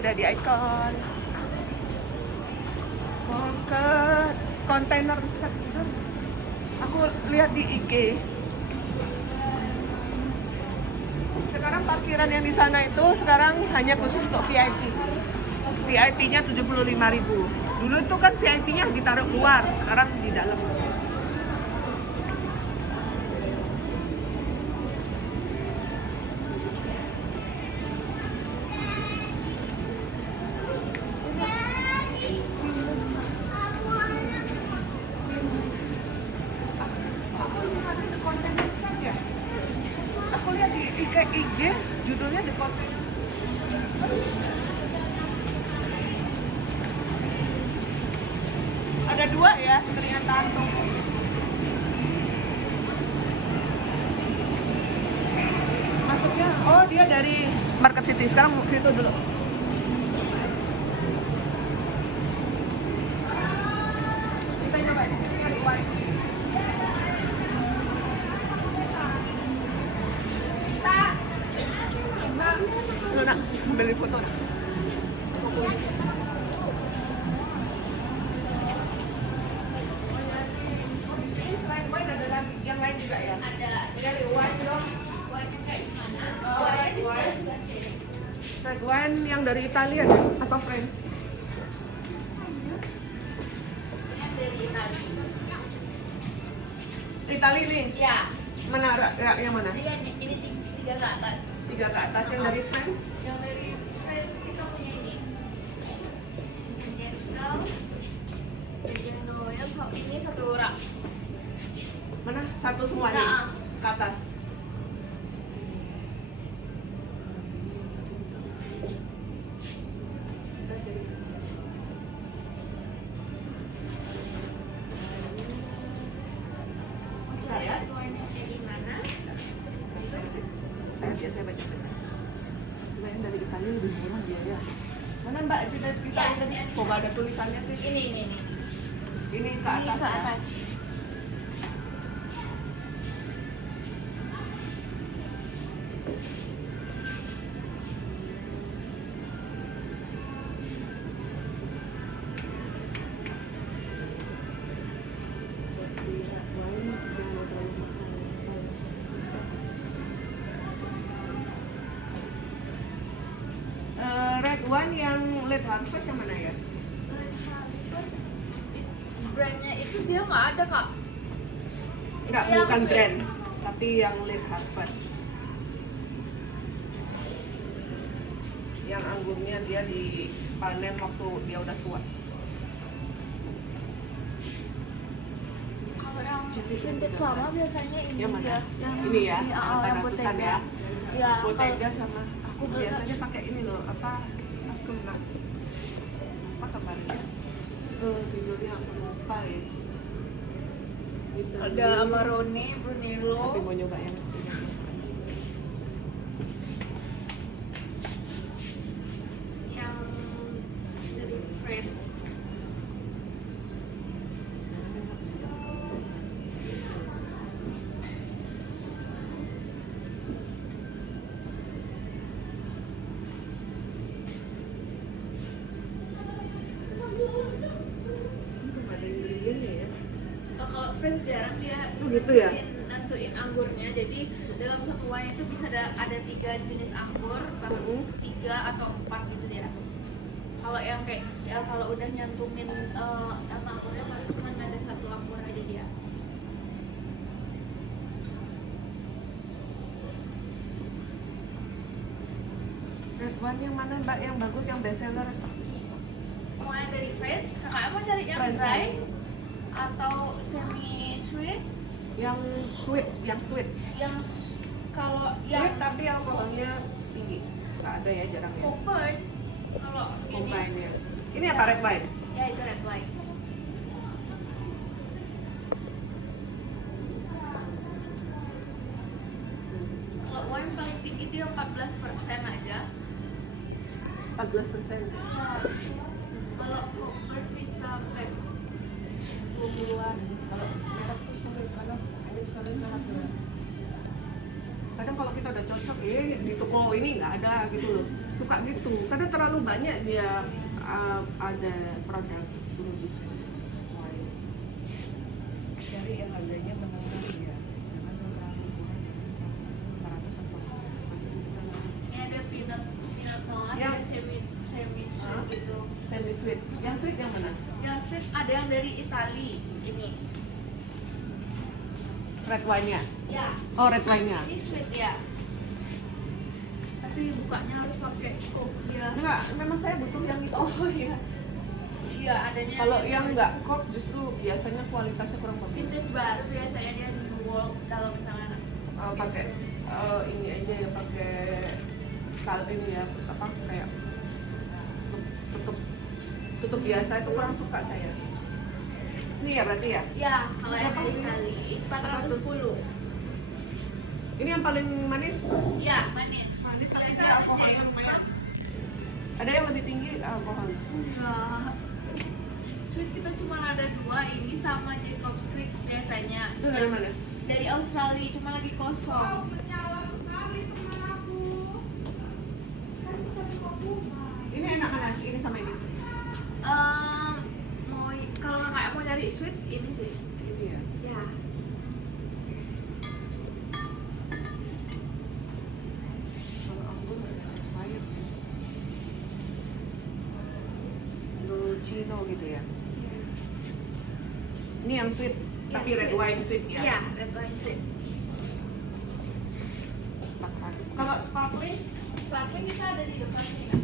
udah di Icon. Mau ke kontainer besar gitu. Aku lihat di IG. Sekarang parkiran yang di sana itu sekarang hanya khusus untuk VIP. VIP-nya 75.000. Dulu itu kan VIP-nya ditaruh luar, sekarang di dalam. Aku lihat di IG judulnya The Container. Ada dua ya ternyata. Masuknya, oh dia dari Market City. Sekarang situ dulu. Kita coba di sini ada wifi. Lu nak beli foto. Selain wine ada lagi yang lain juga ya? Ada. Dari wine dong. Wine kayak gimana? Oh, Wine di wine. sebelah sini. Red wine yang dari Italia ya? Atau French? Ini dari Italia. Italia nih. Ya. Mana yang mana? Ini tiga ke atas. 3 ke atas yang dari France. Yang dari France kita punya ini. Nescal. Genoa. Ini satu rak. Mana? Satu semua nih. Nah. Ke atas. Mau coba ya wine kayak gimana? Saya biasa baca. Yang dari Italia lebih murah dia ya. Mana Mbak dari Italia tadi? Ya. Coba ada tulisannya sih. Ini. Ini ke atas Ini ke ya. atas. Red wine yang Late Harvest yang mana ya? Terus brandnya itu dia nggak ada kak. Enggak, Itu yang bukan sweet. brand, tapi yang Late Harvest. Yang anggurnya dia dipanen waktu dia udah tua. Kalau yang Cherry vintage Bottega. lama biasanya ini Yang mana? dia. Ini ya, yang angkatan ratusan ya. Iya. Bottega sama aku Bottega. biasanya pakai ini loh, aku kemarinnya judulnya aku lupa ya. Gitu. Ada Amarone, Brunello. Tapi mau nyoba yang ini. Yang dari France. Ada ingredientnya ya. Kalau France jarang dia Oh, gitu ya? nentuin anggurnya. Jadi dalam satu wine itu bisa ada 3 jenis anggur, bahkan 3 atau 4 gitu dia. Kalau yang kayak ya kalau udah nyantumin nama anggurnya baru cuma ada 1 anggur aja dia. Red wine yang mana Mbak yang bagus yang best seller? Mau yang dari France, kakak mau cari yang France, dry France. atau semi sweet? Yang sweet, Yang kalau sweet yang tapi alkoholnya tinggi. Nggak ada ya, jarang ya. coupon kalau ini Combine ya. Ini apa red wine? ya itu red wine. Kalau wine paling tinggi dia 14% aja. 14%. Ya. Kalau coupon bisa sampai 20-an. Kalau merek tuh sulit karena ada saling merek ya. kadang kalau kita udah cocok di toko ini nggak ada gitu loh, suka gitu karena terlalu banyak dia ada produk berlebih. Cari yang harganya menengah ya, jangan terlalu murah, jangan 500 atau masih juga lah. Ini ada peanut noah, Yang- ada semi sweet gitu. Semi sweet, yang sweet yang mana? Yang sweet ada yang dari Itali ini. Red wine-nya? Ya, Oh, red wine-nya. ini sweet ya. Tapi bukanya harus pakai kok dia. Enggak, memang saya butuh yang itu. Oh iya. Iya, adanya. Kalau yang enggak cork justru biasanya kualitasnya kurang bagus. vintage baru biasanya dia di wall kalau misalnya Pakai ini aja ya, pakai ini ya, apa kayak tutup biasa itu kurang suka saya. Ini ya berarti ya? ya kalau yang Berapa dari ini? Itali 410. Ini yang paling manis. Ya, manis. Manis tapi Biasa dia alkoholnya Jack. lumayan. Ada yang lebih tinggi alkoholnya. Enggak. Sweet kita cuma ada 2, ini sama Jacob's Creek biasanya. Itu dari mana? Dari Australia, cuma lagi kosong. Ini enak mana? Ini sama ini. Kalau kakak mau nyari sweet ini sih. Ini ya. Ya. Kalau anggur nggak ada expired. Dolcino gitu ya. Ini yang sweet, tapi Yang red sweet. wine sweet ya. Iya, red wine sweet. 400. Kalau sparkling, Sparkling kita ada di depan sini kan?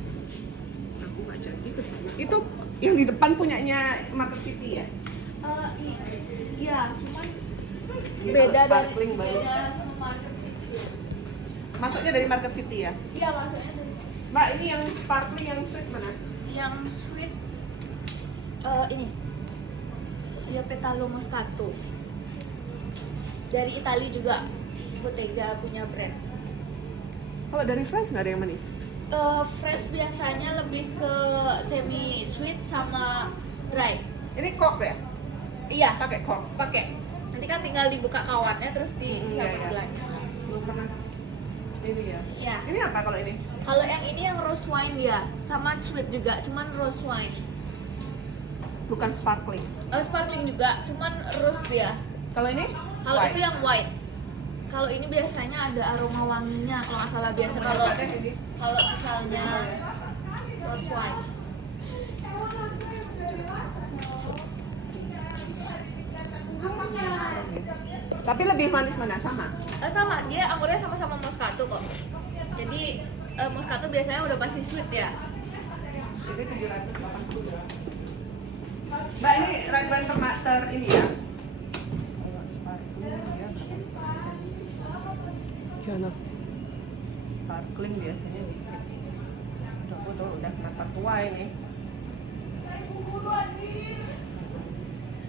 aku nggak jadi ke sana. Itu yang di depan punyanya Market City ya? Iya, cuman Ini beda kalau sparkling dari baru. beda sama Market City. Masuknya dari Market City ya? Iya, maksudnya dari sini. Mbak, ini yang sparkling yang sweet mana? Yang sweet ini dia Petalo Moscato dari Italia juga, Bottega punya brand. Kalau dari France nggak ada yang manis? French biasanya lebih ke semi sweet sama dry. Ini cork ya? Iya, Pakai cork? pakai. Nanti kan tinggal dibuka kawannya terus Iya, dicabut iya. gulanya. Belum pernah. Ini ya? Iya. Ini apa kalau ini? Kalau yang ini yang rose wine ya, sama sweet juga, cuman rose wine. Bukan sparkling. Sparkling juga, cuman rose dia. Kalau ini? Kalau White. itu yang white. Kalau ini biasanya ada aroma wanginya, kalau nggak salah biasa kalau Ada ini. kalau misalnya rose wine. Tapi lebih manis mana? Sama? Sama, dia anggurnya sama-sama Moscato kok. Jadi Moscato biasanya udah pasti sweet ya. Ini 780. Mbak, ini red wine ter ini ya? Kalau sparkling dia berapa persen? Jangan. Sparkling biasanya dikit. Aku tuh udah mata tua ini.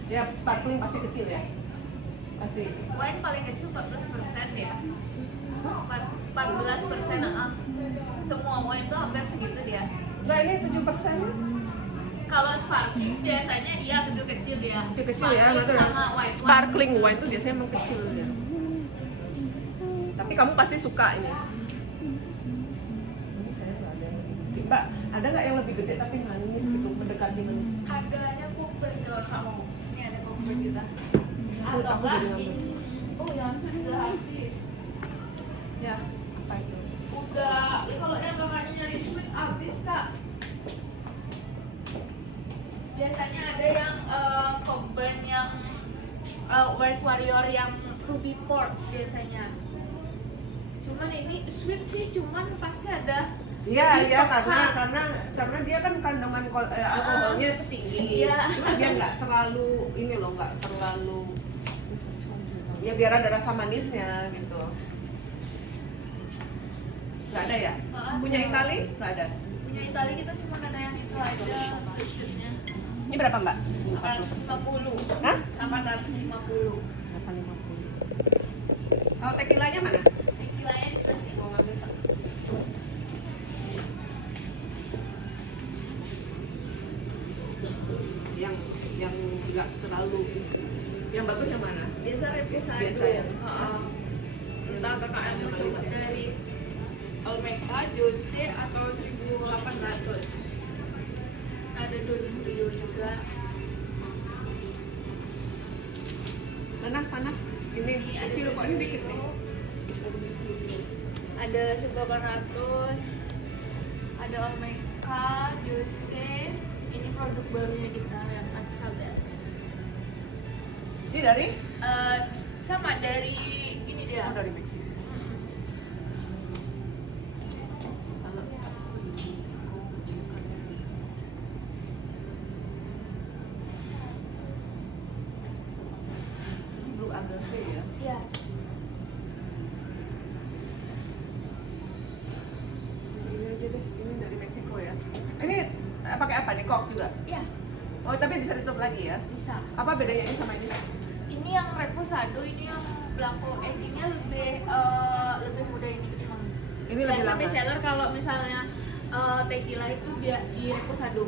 Ya, sparkling pasti kecil ya? Pasti. Wine paling kecil 14% ya. 14%. Semua wine tuh hampir segitu dia. Nah, ini 7%. Kalau sparkling biasanya iya kecil-kecil ya. Kecil-kecil ya, Sparkling betul. sama white wine. Sparkling wine tuh biasanya emang kecil ya. Tapi kamu pasti suka ini. Ini saya nggak ada yang lebih gede. Mbak, ada nggak yang lebih gede tapi manis gitu, mendekati manis? Adanya Cooper kalau kamu. Ini ada Cooper kita. Aku Atau jadi enggak ngambil. ini. Oh, yang sudah habis. Ya, apa itu? Udah, kalau yang kakaknya nyari sweet habis kak. Biasanya ada yang Coburn yang West Warrior yang Ruby Port biasanya. Cuman ini sweet sih, cuman pasti ada. Iya, lebih iya, pekat. karena dia kan kandungan alkoholnya itu tinggi. Iya. Cuma dia nggak terlalu ini loh, nggak terlalu. Ya biar ada rasa manisnya gitu. Nggak ada ya? Nggak ada. Punya Itali? Nggak ada. Punya Italia kita cuma ada yang itu aja sweetnya. Ini berapa mbak? 850. Hah? 850. 850. Kalau tequilanya mana? Tequilanya di sebelah sini. Mau ngambil satu. Yang nggak terlalu. Yang bagus yang mana? Biasa reposado. Biasa ya? Heeh. kita KKM mau coba dari Olmeca, Jose atau 1800. Ada Don Julio juga. Mana? Ini ada kecil kok, ini dikit nih. Ada 1800. Ada Olmeca, Jose. Ini produk barunya kita yang Kaskabel. Ini dari? Sama dari ini dia. Oh, dari Meksiko. Kalau aku di Meksiko, ini blue agave ya. Yes. Ini aja deh, ini dari Meksiko ya. Ini pakai apa nih? Kok juga? Ya, Oh, tapi bisa ditutup lagi ya? bisa. Apa bedanya ini sama ini? Ini yang reposado, ini yang blanco, agingnya lebih mudah ini ketimbang Ini lebih biasa lama. best seller kalau misalnya tequila itu biar di reposado.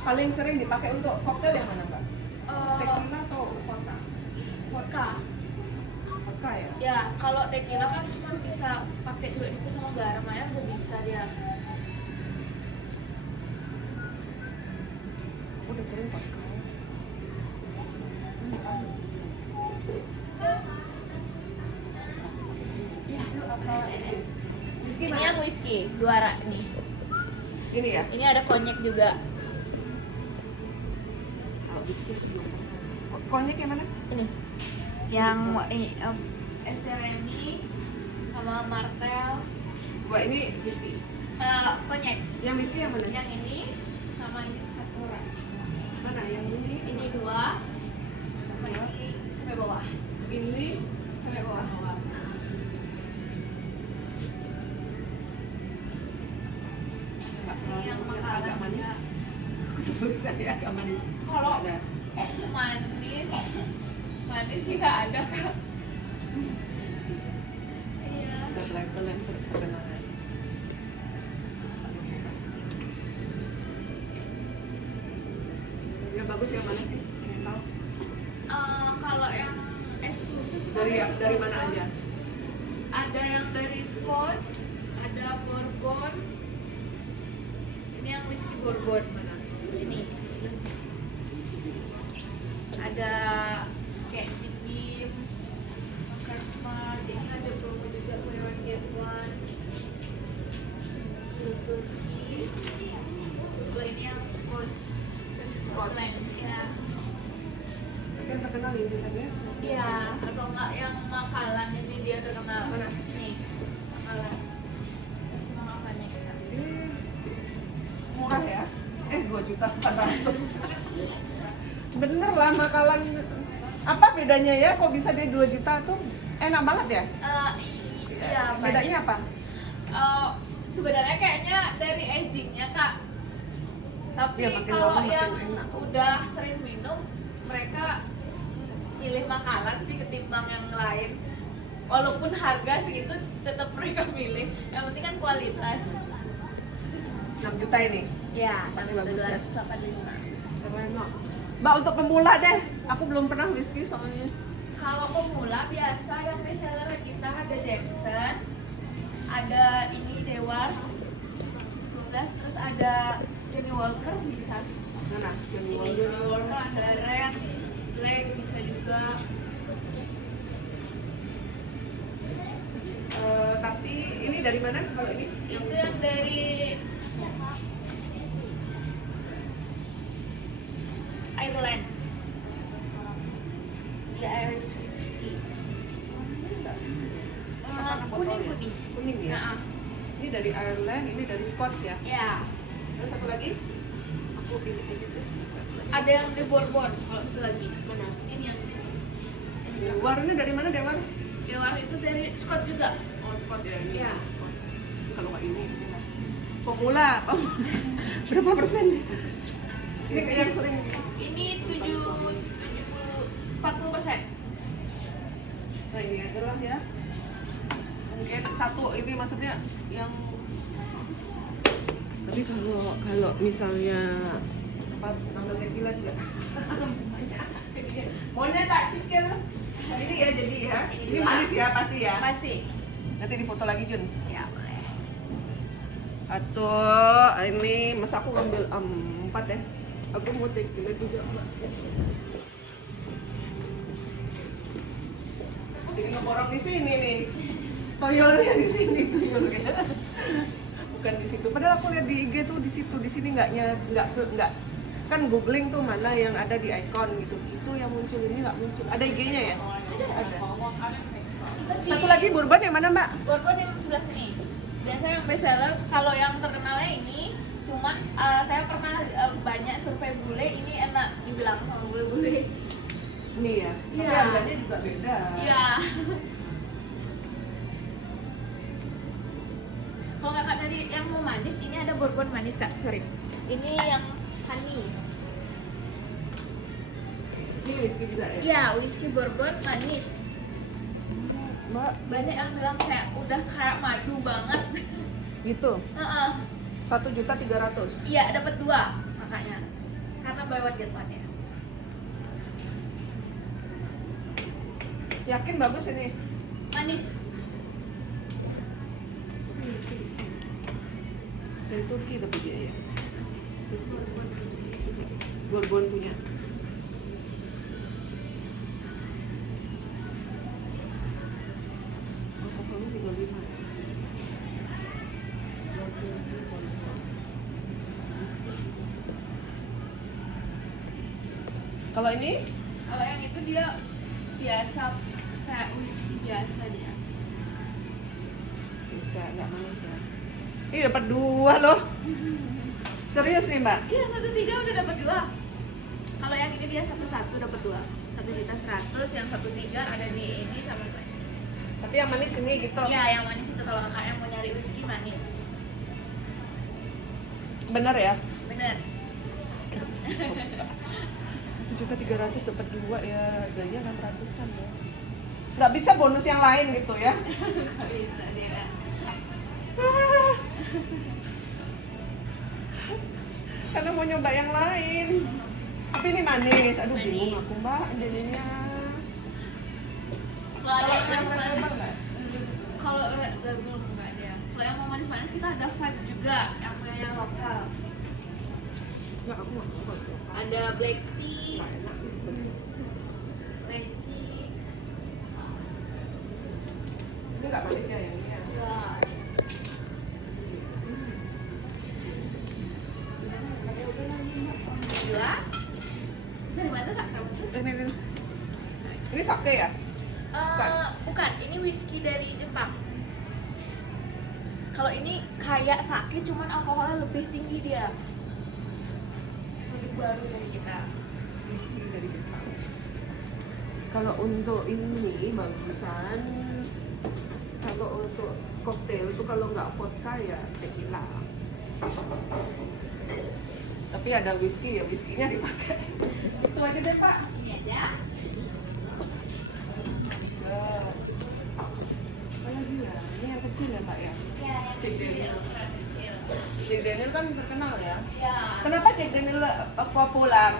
Paling sering dipakai untuk koktail yang mana, Mbak? Eh, Tequila atau vodka? vodka. Vodka ya? Ya, kalau tequila kan cuma bisa pakai juga nipis sama garam aja udah bisa dia. Aku udah sering vodka. Ya. Whisky Ini mana? yang whisky, juara nih. Ini ya? Ini ada konyek juga. Oh, whisky. Konyek yang mana? Ini. Yang Esereni sama Martel. Wah, ini whisky. Konyek. Yang whisky yang mana? Yang ini sama ini satu orang. Mana? Yang ini? Ini dua. Sama ini sampai bawah. Ini? Sampai bawah. Ini yang makanan agak manis. juga. Aku sebelum saya agak manis. Kalau Ada. manis sih nggak ada kak. Iya. Ada level yang perkenalan. Yang bagus yang mana sih? Yang tahu? Kalau yang eksklusif itu Dari ada dari Scotch. mana aja? Ada yang dari Scotch, ada Bourbon. Ini yang whisky Bourbon mana? Ini sebelah sini. Ada kayak Jim Beam, Maker Smart. Ini ada promo juga buy one get one. Turki. Dua ini yang Scotch. Scotland ya. Yang terkenal ini tadi ya? Iya, atau enggak yang makalan ini dia terkenal. Mana? Nih, makalan. Semua makannya kita. Ini murah ya? 2.400.000. Bener lah makalan. Apa bedanya ya? Kok bisa dia 2 juta tuh? Enak banget ya? Iya, Bedanya apa? Sebenarnya kayaknya dari agingnya kak. Tapi Ya, makin kalau lama makin yang enak. udah sering minum, mereka pilih makanan sih ketimbang yang lain. Walaupun harga segitu, tetap mereka pilih. Yang penting kan kualitas. 6 juta ini. Ya, Paling bagus ya. 285. Keren no. Mbak, untuk pemula deh. Aku belum pernah whisky soalnya. Kalau pemula biasa yang best seller kita ada Jameson, ada ini Dewars 12, terus ada Johnny Walker bisa. Mana? Ini Johnny Walker ada Red, Black bisa juga. Tapi ini dari mana kalau ini? Itu yang dari Ireland. Ya, Irish whiskey. Kuning-kuning. Kuning ya? Nah, Ini dari Ireland, ini dari Scots ya? ya. Terus satu lagi? Aku pilih-pilih tuh. Ada yang di Bourbon, kalau itu lagi. Mana? Ini yang di sini. Dewar ini dari mana Dewar? Dewar itu dari Scott juga. Oh, Scott ya ini. Iya. Scott. Ini kalau nggak ini lah. Pemula. Berapa persen? Ini kayak yang sering. Ini 40%. Nah ini aja lah ya. Mungkin satu ini maksudnya yang. Tapi kalau misalnya apa nambah tequila juga banyak. Maunya tak cicil. Ini ya jadi ya. Ini Ini dua. manis ya pasti ya. Masih. Nanti difoto lagi Jun. Ya boleh. Atau ini masa aku ngambil 4 ya. Aku mau take juga Mbak. Jadi ngeborong di sini nih. Toyolnya di sini toyolnya. Bukan di situ. Padahal aku lihat di IG tuh di situ, di sini nggak kan googling tuh mana yang ada di icon gitu. Itu yang muncul, ini nggak muncul. Ada IG-nya ya? Ada. Satu lagi bourbon yang mana Mbak? Bourbon yang sebelah sini. Biasanya yang best seller, kalau yang terkenalnya ini, cuman saya pernah banyak survei bule, ini enak dibilang sama bule-bule. Ini ya. Tapi Iya. harganya juga beda. Iya. Kalau kakak dari yang mau manis, ini ada bourbon manis kak, sorry. Ini yang honey. Ini whisky juga ya? Iya, whisky bourbon manis. Mbak, Banyak yang bilang kayak udah kayak madu banget. gitu. Heeh. 1.300.000. Iya, dapat 2 makanya. Karena buy one get one ya. Yakin bagus ini? Manis. Dari Turki tapi dia ya. Bourbon punya. Alkoholnya 35. Kalau ini Kalau yang itu dia biasa kayak whisky biasa dia. ini kayak agak manis ya. Ini dapat 2 loh. Serius nih Mbak? Iya, 1.3 udah dapat 2. Kalau yang ini dia 1.1 dapat 2. 1.100.000, yang 1.3 ada di ini sama saya. Tapi yang manis ini gitu. Iya, yang manis itu kalau kakak yang mau nyari whisky manis. Bener ya? Bener. 1.300.000 dapat 2 ya, harganya 600-an ya. Nggak bisa bonus yang lain gitu ya? Nggak bisa dia. Karena mau nyoba yang lain. Tapi ini manis. Aduh Manis. bingung aku Mbak jadinya. Kalau ada yang manis-manis, kalau belum nggak ada. Kalau yang mau manis-manis kita ada Vibe juga, yang punya yang lokal. Nggak, aku nggak mau buat apa. Ada black tea, Nggak enak bisa. magic, Ini nggak manis ya yang ini ya? enggak. Dua. Bisa dibantu kak kamu? Ini. Ini sake ya? Bukan, ini whisky dari Jepang. Kalau ini kayak sake, cuman alkoholnya lebih tinggi dia. Lebih baru dari kita. Whisky dari Jepang. Kalau untuk ini bagusan. Kalau untuk koktail itu kalau nggak vodka ya tequila. Tapi ada whisky ya, whiskynya dipakai. Itu aja deh Pak. Ini ada. Apa lagi ya? Ini yang kecil ya Pak ya? Ya, yang Jack kecil, Daniel. ukuran kecil. Jack Daniel kan terkenal ya. Ya, Kenapa Jack Daniel populer?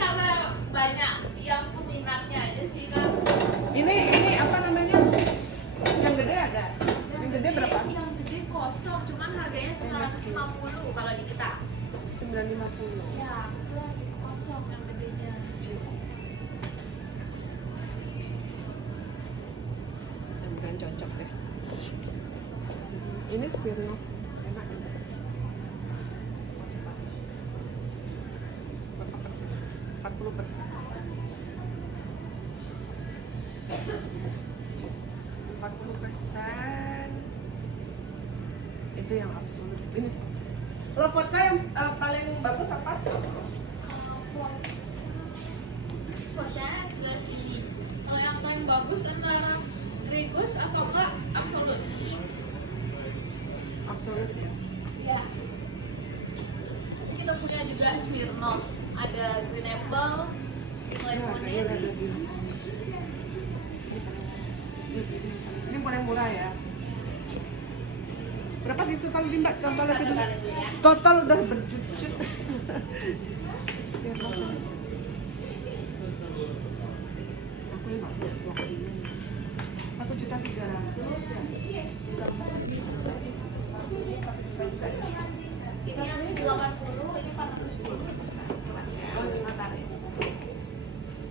karena banyak yang peminatnya aja sih kan. Ini apa namanya? Yang gede ada. Yang gede berapa? Yang gede kosong, cuman harganya 950 kalau di kita. 950. Ya, itu lagi kosong yang gedenya. Mudah-mudahan cocok deh. Ini Smirnoff enak ini. Berapa persen? 40%. 40%. Itu yang absolut. Ini. Kalau vodka yang paling bagus apa? Vodka sebelah sini. Kalau yang paling bagus antara Regus atau enggak Absolut? Absolut ya. Ya. Kita punya juga Smirnoff, ada Green Apple, Pink Harganya Lemonade. ada di ini paling murah ya. Berapa di total ini Mbak? Totalnya itu? Total udah berjut-jut. Ya, slokinya. 1.300.000 ya. Iya. Ditambah lagi. Ini 1 juta juga ya. Ini yang 80, ini 410. Coba. Oh, ini matarin.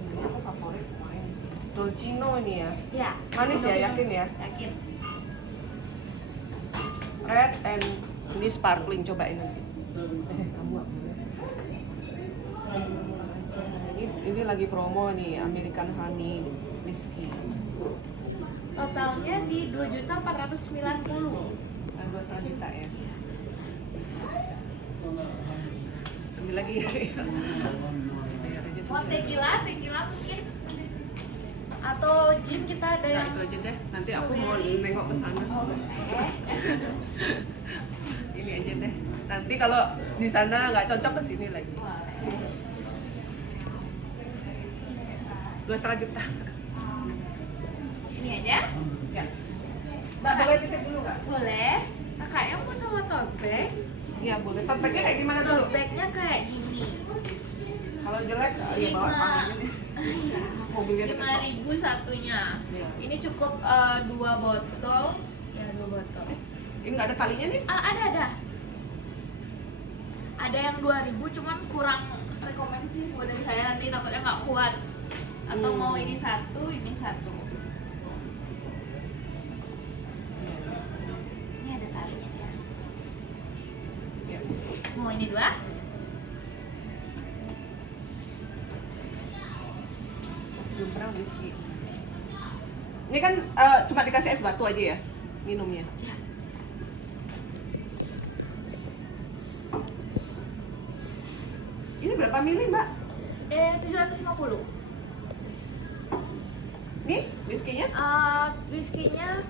Ini aku favorit main sih. Dolcino ini ya. Ya. Manis ya, yakin ya? Yakin. Red and ini sparkling, cobain nanti. Kamu gak boleh sih. Ini lagi promo nih, American Honey Whiskey. Totalnya di 2.490. 2,5 juta ya. Ambil lagi ya. Bayar aja dulu Mau ya. tequila mungkin. Atau gin kita ada Nah, yang itu aja deh. Nanti aku mau nengok ke sana. Ini aja deh. Nanti kalau di sana nggak cocok ke sini lagi. 2,5 juta. Ini aja? Ya. Mbak boleh titip dulu nggak? Boleh. Kakaknya mau sama tote bag? Iya boleh. Tote bagnya kayak gimana dulu? Tote bagnya kayak gini. Kalau jelek, ya bawa tangannya. Mobilnya deket kok. 5.000 satunya. Iya. Ini cukup 2 botol. Ya 2 botol. Ini nggak ada talinya nih? Ada. Ada yang 2.000 cuman kurang rekomend sih buat dari saya, nanti takutnya nggak kuat. Atau mau ini satu. Ini ada talinya ya. Iya. Mau ini 2? Belum pernah whisky. Ini kan cuma dikasih es batu aja ya minumnya. Ya. Ini berapa mili mbak? 750. Nih whiskynya? Whiskey-nya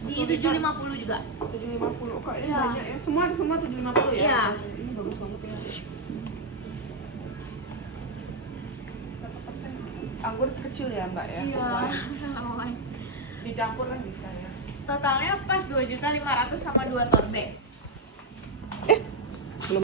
di Atau liter? 750 juga. 750. Kok ini Iya. banyak ya? Semua 750 ya? Iya. Ini bagus banget ya. Berapa persen? Anggur kecil ya mbak ya? Dicampur kan bisa ya? Totalnya pas 2.500.000 sama 2 tote bag.